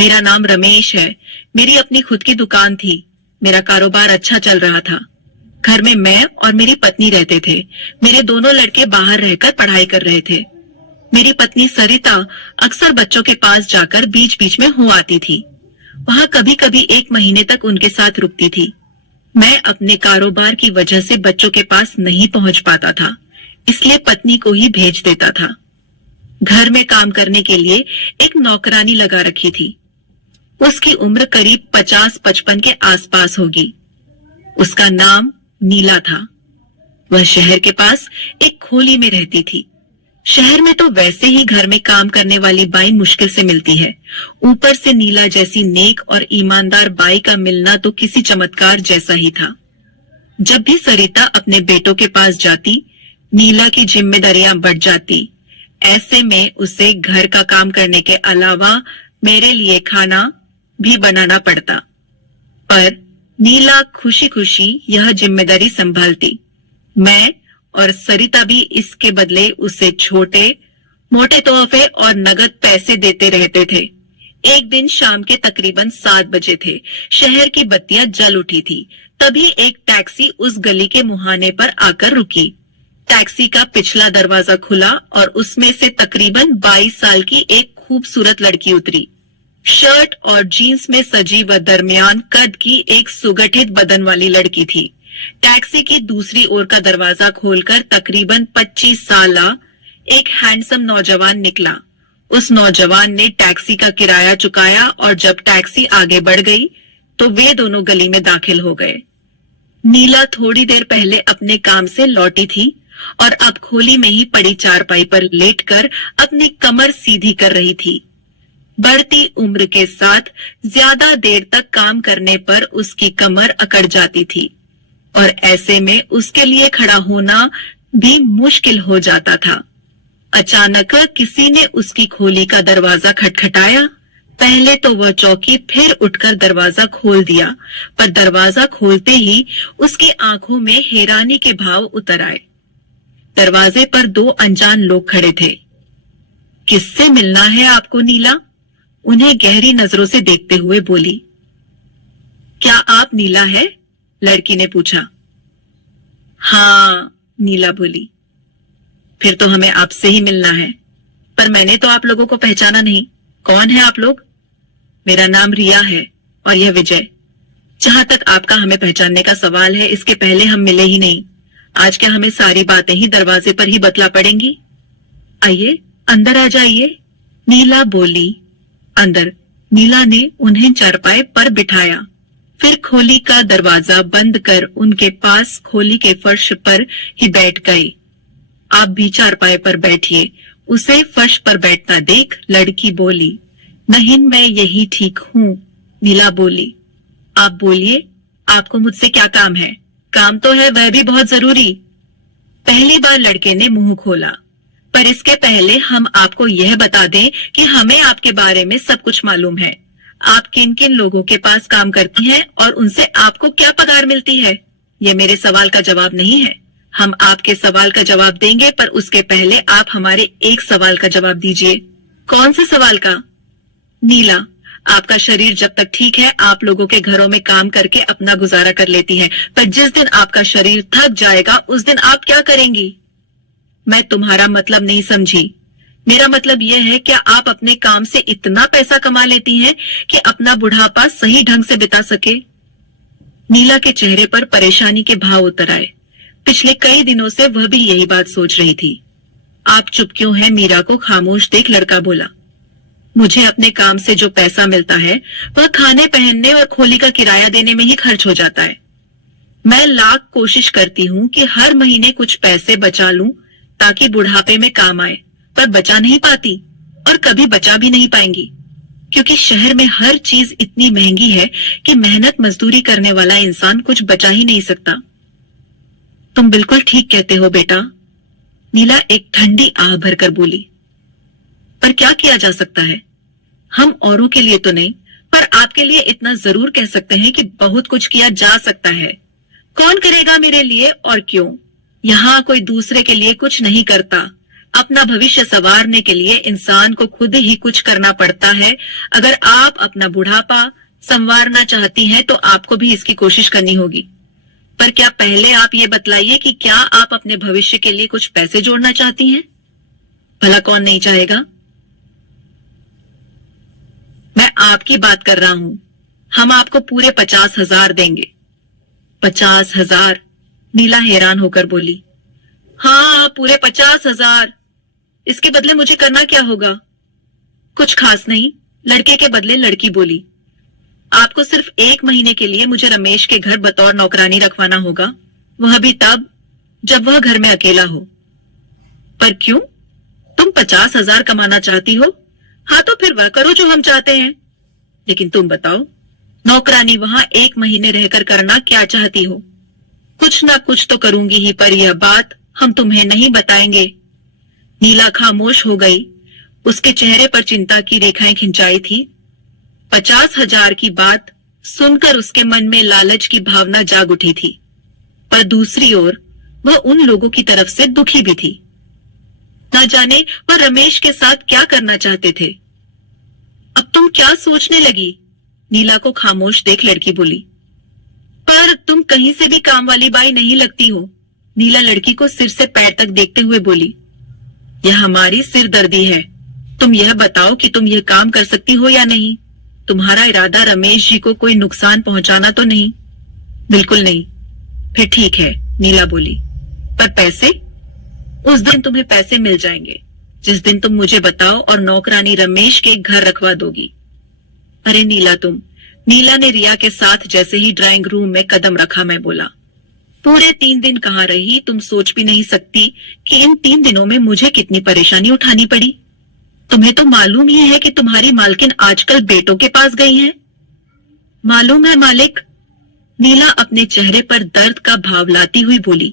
मेरा नाम रमेश है। मेरी अपनी खुद की दुकान थी। मेरा कारोबार अच्छा चल रहा था। घर में मैं और मेरी पत्नी रहते थे। मेरे दोनों लड़के बाहर रहकर पढ़ाई कर रहे थे। मेरी पत्नी सरिता अक्सर बच्चों के पास जाकर बीच बीच में हो आती थी। वहां कभी कभी 1 महीने तक उनके साथ रुकती थी। मैं अपने कारोबार की वजह से बच्चों के पास नहीं पहुंच पाता था, इसलिए पत्नी को ही भेज देता था। घर में काम करने के लिए एक नौकरानी लगा रखी थी। उसकी उम्र करीब 50-55 के आसपास होगी। उसका नाम नीला था। वह शहर के पास एक खोली में रहती थी। शहर में तो वैसे ही घर में काम करने वाली बाई मुश्किल से मिलती है। ऊपर से नीला जैसी नेक और ईमानदार बाई का मिलना तो किसी चमत्कार जैसा ही था। जब भी सरिता अपने बेटों के पास जाती, नीला की जिम्मेदारियां बढ़ जाती। ऐसे में उसे घर का काम करने के अलावा मेरे लिए खाना भी बनाना पड़ता, पर नीला खुशी खुशी यह जिम्मेदारी संभालती। मैं और सरिता भी इसके बदले उसे छोटे मोटे तोहफे और नगद पैसे देते रहते थे। एक दिन शाम के तकरीबन 7 बजे थे। शहर की बत्तियां जल उठी थी। तभी एक टैक्सी उस गली के मुहाने पर आकर रुकी। टैक्सी का पिछला दरवाजा खुला और उसमें से तकरीबन 22 साल की एक खूबसूरत लड़की उतरी। शर्ट और जीन्स में सजी व दरमियान कद की एक सुगठित बदन वाली लड़की थी। टैक्सी की दूसरी ओर का दरवाजा खोलकर तकरीबन 25 साला एक हैंडसम नौजवान निकला। उस नौजवान ने टैक्सी का किराया चुकाया और जब टैक्सी आगे बढ़ गई तो वे दोनों गली में दाखिल हो गए। नीला थोड़ी देर पहले अपने काम से लौटी थी और अब खोली में ही पड़ी चारपाई पर लेटकर अपनी कमर सीधी कर रही थी। बढ़ती उम्र के साथ ज्यादा देर तक काम करने पर उसकी कमर अकड़ जाती थी और ऐसे में उसके लिए खड़ा होना भी मुश्किल हो जाता था। अचानक किसी ने उसकी खोली का दरवाजा खटखटाया। पहले तो वह चौंकी, फिर उठकर दरवाजा खोल दिया, पर दरवाजा खोलते ही उसकी आंखों में हैरानी के भाव उतर आए। दरवाजे पर 2 अनजान लोग खड़े थे। किससे मिलना है आपको नीला? उन्हें गहरी नजरों से देखते हुए बोली। क्या आप नीला है? लड़की ने पूछा। हाँ, नीला बोली। फिर तो हमें आपसे ही मिलना है, पर मैंने तो आप लोगों को पहचाना नहीं। कौन है आप लोग? मेरा नाम रिया है और यह विजय। जहां तक आपका हमें पहचानने का सवाल है, इसके पहले हम मिले ही नहीं। आज क्या हमें सारी बातें ही दरवाजे पर ही बतला पड़ेंगी? आइए अंदर आ जाइए, नीला बोली। अंदर नीला ने उन्हें चारपाई पर बिठाया, फिर खोली का दरवाजा बंद कर उनके पास खोली के फर्श पर ही बैठ गई। आप भी चारपाई पर बैठिए, उसे फर्श पर बैठना देख लड़की बोली। नहीं, मैं यही ठीक हूँ, नीला बोली। आप बोलिए, आपको मुझसे क्या काम है? काम तो है, वह भी बहुत जरूरी। पहली बार लड़के ने मुंह खोला, पर इसके पहले हम आपको यह बता दें कि हमें आपके बारे में सब कुछ मालूम है। आप किन किन लोगों के पास काम करती हैं और उनसे आपको क्या पगार मिलती है। ये मेरे सवाल का जवाब नहीं है। हम आपके सवाल का जवाब देंगे, पर उसके पहले आप हमारे एक सवाल का जवाब दीजिए। कौन से सवाल का? नीला, आपका शरीर जब तक ठीक है आप लोगों के घरों में काम करके अपना गुजारा कर लेती हैं, पर जिस दिन आपका शरीर थक जाएगा उस दिन आप क्या करेंगी? मैं तुम्हारा मतलब नहीं समझी। मेरा मतलब यह है, क्या आप अपने काम से इतना पैसा कमा लेती हैं कि अपना बुढ़ापा सही ढंग से बिता सके? नीला के चेहरे पर परेशानी के भाव उतर आए। पिछले कई दिनों से वह भी यही बात सोच रही थी। आप चुप क्यों हैं? मीरा को खामोश देख लड़का बोला। मुझे अपने काम से जो पैसा मिलता है वह खाने पहनने और खोली का किराया देने में ही खर्च हो जाता है। मैं लाख कोशिश करती हूँ कि हर महीने कुछ पैसे बचा लूं ताकि बुढ़ापे में काम आए, पर बचा नहीं पाती और कभी बचा भी नहीं पाएंगी, क्योंकि शहर में हर चीज इतनी महंगी है कि मेहनत मजदूरी करने वाला इंसान कुछ बचा ही नहीं सकता। तुम बिल्कुल ठीक कहते हो बेटा, नीला एक ठंडी आह भरकर बोली। पर क्या किया जा सकता है? हम औरों के लिए तो नहीं, पर आपके लिए इतना जरूर कह सकते हैं कि बहुत कुछ किया जा सकता है। कौन करेगा मेरे लिए और क्यों? यहाँ कोई दूसरे के लिए कुछ नहीं करता। अपना भविष्य संवारने के लिए इंसान को खुद ही कुछ करना पड़ता है। अगर आप अपना बुढ़ापा संवारना चाहती हैं तो आपको भी इसकी कोशिश करनी होगी। पर क्या पहले आप ये बतलाइए कि क्या आप अपने भविष्य के लिए कुछ पैसे जोड़ना चाहती हैं? भला कौन नहीं चाहेगा? मैं आपकी बात कर रहा हूं। हम आपको पूरे 50,000 देंगे। 50,000? नीला हैरान होकर बोली। हाँ, पूरे 50,000। इसके बदले मुझे करना क्या होगा? कुछ खास नहीं, लड़के के बदले लड़की बोली। आपको सिर्फ 1 महीने के लिए मुझे रमेश के घर बतौर नौकरानी रखवाना होगा, वह भी तब जब वह घर में अकेला हो। पर क्यों? तुम 50,000 कमाना चाहती हो? हाँ, तो फिर वह करो जो हम चाहते हैं। लेकिन तुम बताओ, नौकरानी वहां 1 महीने रहकर करना क्या चाहती हो? कुछ ना कुछ तो करूंगी ही, पर यह बात हम तुम्हें नहीं बताएंगे। नीला खामोश हो गई। उसके चेहरे पर चिंता की रेखाएं खिंचाई थी। 50,000 की बात सुनकर उसके मन में लालच की भावना जाग उठी थी, पर दूसरी ओर वह उन लोगों की तरफ से दुखी भी थी। न जाने वह रमेश के साथ क्या करना चाहते थे। अब तुम क्या सोचने लगी? नीला को खामोश देख लड़की बोली। पर तुम कहीं से भी काम वाली बाई नहीं लगती हो। नीला लड़की को सिर से पैर तक देखते हुए बोली। यह हमारी सिरदर्दी है। तुम यह बताओ कि तुम यह काम कर सकती हो या नहीं। तुम्हारा इरादा रमेश जी को कोई नुकसान पहुंचाना तो नहीं? बिल्कुल नहीं। फिर ठीक है, नीला बोली। पर पैसे? उस दिन तुम्हें पैसे मिल जाएंगे जिस दिन तुम मुझे बताओ और नौकरानी रमेश के घर रखवा दोगी। अरे नीला तुम। नीला ने रिया के साथ जैसे ही ड्राइंग रूम में कदम रखा, मैं बोला, पूरे 3 दिन कहाँ रही? तुम सोच भी नहीं सकती कि इन 3 दिनों में मुझे कितनी परेशानी उठानी पड़ी। तुम्हें तो मालूम ही है कि तुम्हारी मालकिन आजकल बेटों के पास गई है। मालूम है मालिक। नीला अपने चेहरे पर दर्द का भाव लाती हुई बोली।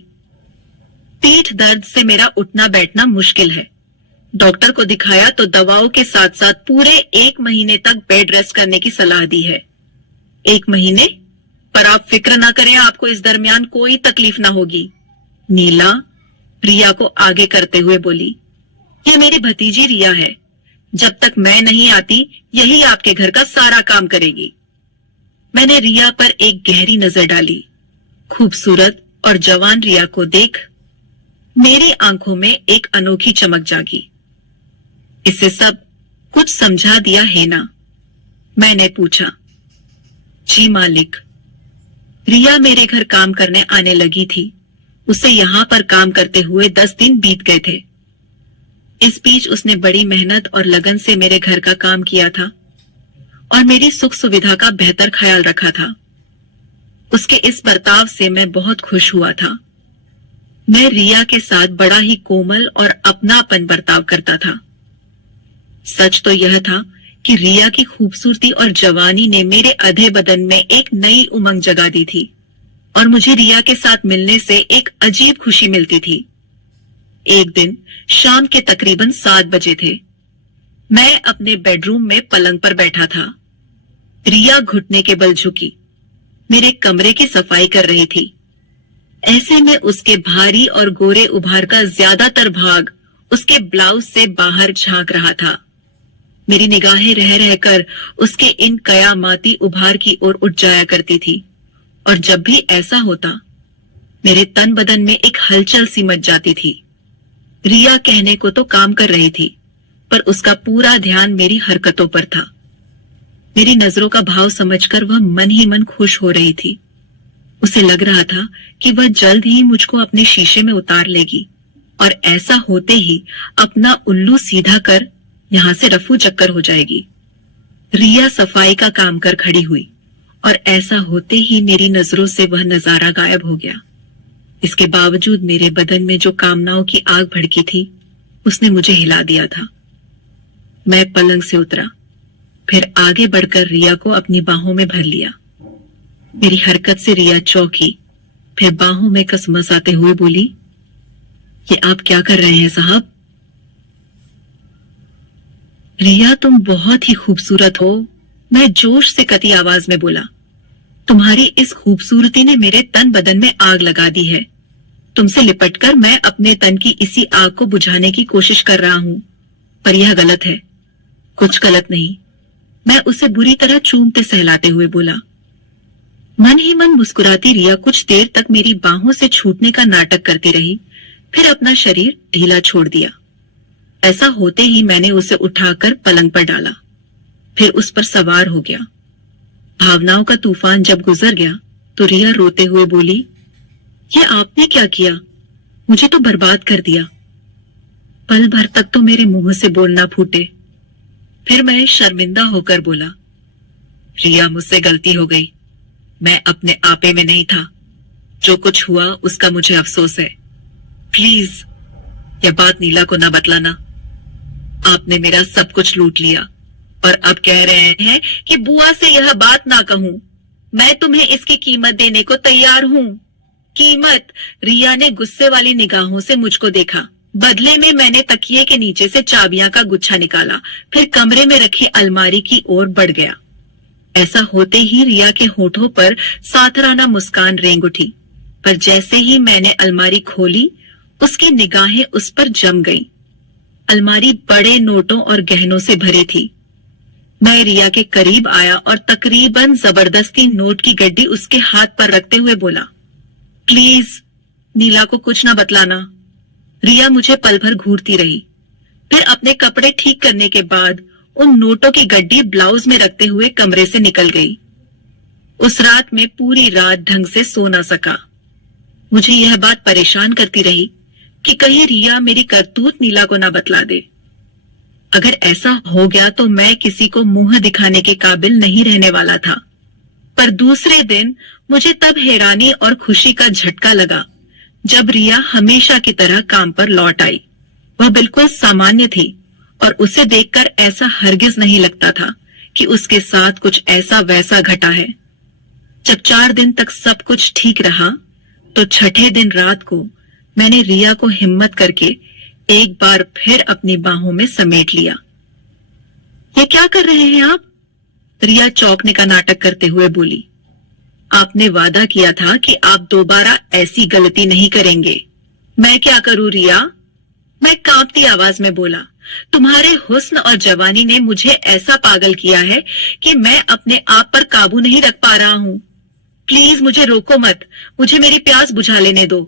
पीठ दर्द से मेरा उठना बैठना मुश्किल है। डॉक्टर को दिखाया तो दवाओं के साथ साथ पूरे 1 महीने तक बेड रेस्ट करने की सलाह दी है। 1 महीने? पर आप फिक्र ना करें, आपको इस दरमियान कोई तकलीफ ना होगी। नीला रिया को आगे करते हुए बोली। यह मेरी भतीजी रिया है। जब तक मैं नहीं आती यही आपके घर का सारा काम करेगी। मैंने रिया पर एक गहरी नजर डाली। खूबसूरत और जवान रिया को देख मेरी आंखों में एक अनोखी चमक जागी। इसे सब कुछ समझा दिया है ना? मैंने पूछा। जी मालिक। रिया मेरे घर काम करने आने लगी थी। उसे यहां पर काम करते हुए 10 दिन बीत गए थे। इस बीच उसने बड़ी मेहनत और लगन से मेरे घर का काम किया था और मेरी सुख सुविधा का बेहतर ख्याल रखा था। उसके इस बर्ताव से मैं बहुत खुश हुआ था। मैं रिया के साथ बड़ा ही कोमल और अपनापन बर्ताव करता था। सच तो यह था कि रिया की खूबसूरती और जवानी ने मेरे अधे बदन में एक नई उमंग जगा दी थी और मुझे रिया के साथ मिलने से एक अजीब खुशी मिलती थी। एक दिन शाम के तकरीबन 7 बजे थे। मैं अपने बेडरूम में पलंग पर बैठा था। रिया घुटने के बल झुकी मेरे कमरे की सफाई कर रही थी। ऐसे में उसके भारी और गोरे उभार का ज्यादातर भाग उसके ब्लाउज से बाहर झांक रहा था। मेरी निगाहें रह रहकर उसके इन कयामाती उभार की ओर उठ जाया करती थी और जब भी ऐसा होता मेरे तन बदन में एक हलचल सी मच जाती थी। रिया कहने को तो काम कर रही थी, पर उसका पूरा ध्यान मेरी हरकतों पर था। मेरी नजरों का भाव समझकर वह मन ही मन खुश हो रही थी। उसे लग रहा था कि वह जल्द ही मुझको अपने शीशे में उतार लेगी और ऐसा होते ही अपना उल्लू सीधा कर यहां से रफू चक्कर हो जाएगी। रिया सफाई का काम कर खड़ी हुई और ऐसा होते ही मेरी नजरों से वह नजारा गायब हो गया। इसके बावजूद मेरे बदन में जो कामनाओं की आग भड़की थी उसने मुझे हिला दिया था। मैं पलंग से उतरा, फिर आगे बढ़कर रिया को अपनी बाहों में भर लिया। मेरी हरकत से रिया चौंकी, फिर बाहों में कसमसाते हुए बोली, ये आप क्या कर रहे हैं साहब? रिया तुम बहुत ही खूबसूरत हो, मैं जोश से कती आवाज में बोला। तुम्हारी इस खूबसूरती ने मेरे तन बदन में आग लगा दी है। तुमसे लिपटकर मैं अपने तन की इसी आग को बुझाने की कोशिश कर रहा हूं, पर यह गलत है। कुछ गलत नहीं, मैं उसे बुरी तरह चूमते सहलाते हुए बोला। मन ही मन मुस्कुराती रिया कुछ देर तक मेरी बाहों से छूटने का नाटक करती रही, फिर अपना शरीर ढीला छोड़ दिया। ऐसा होते ही मैंने उसे उठाकर पलंग पर डाला, फिर उस पर सवार हो गया। भावनाओं का तूफान जब गुजर गया तो रिया रोते हुए बोली, ये आपने क्या किया? मुझे तो बर्बाद कर दिया। पल भर तक तो मेरे मुंह से बोलना फूटे, फिर मैं शर्मिंदा होकर बोला, रिया मुझसे गलती हो गई, मैं अपने आपे में नहीं था। जो कुछ हुआ उसका मुझे अफसोस है। प्लीज यह बात नीला को न बतलाना। आपने मेरा सब कुछ लूट लिया और अब कह रहे हैं कि बुआ से यह बात ना कहूं। मैं तुम्हें इसकी कीमत देने को तैयार हूं। कीमत? रिया ने गुस्से वाली निगाहों से मुझको देखा। बदले में मैंने तकिए के नीचे से चाबियां का गुच्छा निकाला, फिर कमरे में रखी अलमारी की ओर बढ़ गया। ऐसा होते ही रिया के होठों पर साथराना मुस्कान रेंग उठी, पर जैसे ही मैंने अलमारी खोली उसकी निगाहें उस पर जम गईं। अलमारी बड़े नोटों और गहनों से भरी थी। मैं रिया के करीब आया और तकरीबन जबरदस्ती नोट की गड्डी उसके हाथ पर रखते हुए बोला, प्लीज नीला को कुछ ना बतलाना। रिया मुझे पल भर घूरती रही, फिर अपने कपड़े ठीक करने के बाद उन नोटों की गड्डी ब्लाउज में रखते हुए कमरे से निकल गई। उस रात में पूरी रात ढंग से सो ना सका। मुझे यह बात परेशान करती रही कि कहीं रिया मेरी करतूत नीला को ना बतला दे। अगर ऐसा हो गया तो मैं किसी को मुंह दिखाने के काबिल नहीं रहने वाला था। पर दूसरे दिन मुझे तब हैरानी और खुशी का झटका लगा जब रिया हमेशा की तरह काम पर लौट आई। वह बिल्कुल सामान्य थी और उसे देखकर ऐसा हरगिज नहीं लगता था कि उसके साथ कुछ ऐसा वैसा घटा है। जब 4 दिन तक सब कुछ ठीक रहा तो छठे दिन रात को मैंने रिया को हिम्मत करके एक बार फिर अपनी बाहों में समेट लिया। ये क्या कर रहे हैं आप? रिया चौंकने का नाटक करते हुए बोली, आपने वादा किया था कि आप दोबारा ऐसी गलती नहीं करेंगे। मैं क्या करूं रिया? मैं कांपती आवाज में बोला, तुम्हारे हुस्न और जवानी ने मुझे ऐसा पागल किया है कि मैं अपने आप पर काबू नहीं रख पा रहा हूं। प्लीज मुझे रोको मत, मुझे मेरी प्यास बुझा लेने दो।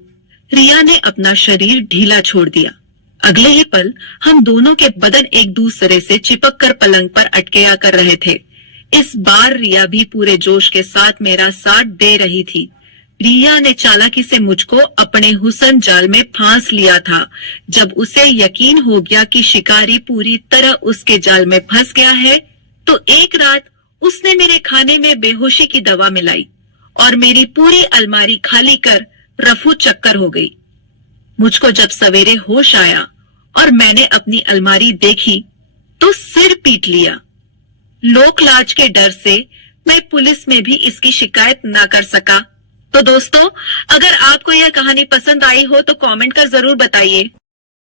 रिया ने अपना शरीर ढीला छोड़ दिया। अगले ही पल हम दोनों के बदन एक दूसरे से चिपक कर पलंग पर अटकेया कर रहे थे। इस बार रिया भी पूरे जोश के साथ मेरा साथ दे रही थी। रिया ने चालाकी से मुझको अपने हुस्न जाल में फांस लिया था। जब उसे यकीन हो गया कि शिकारी पूरी तरह उसके जाल में फंस गया है, तो एक रात उसने मेरे खाने में बेहोशी की दवा मिलाई और मेरी पूरी अलमारी खाली कर रफू चक्कर हो गई। मुझको जब सवेरे होश आया और मैंने अपनी अलमारी देखी तो सिर पीट लिया। लोक लाज के डर से मैं पुलिस में भी इसकी शिकायत ना कर सका। तो दोस्तों, अगर आपको यह कहानी पसंद आई हो तो कमेंट कर जरूर बताइए।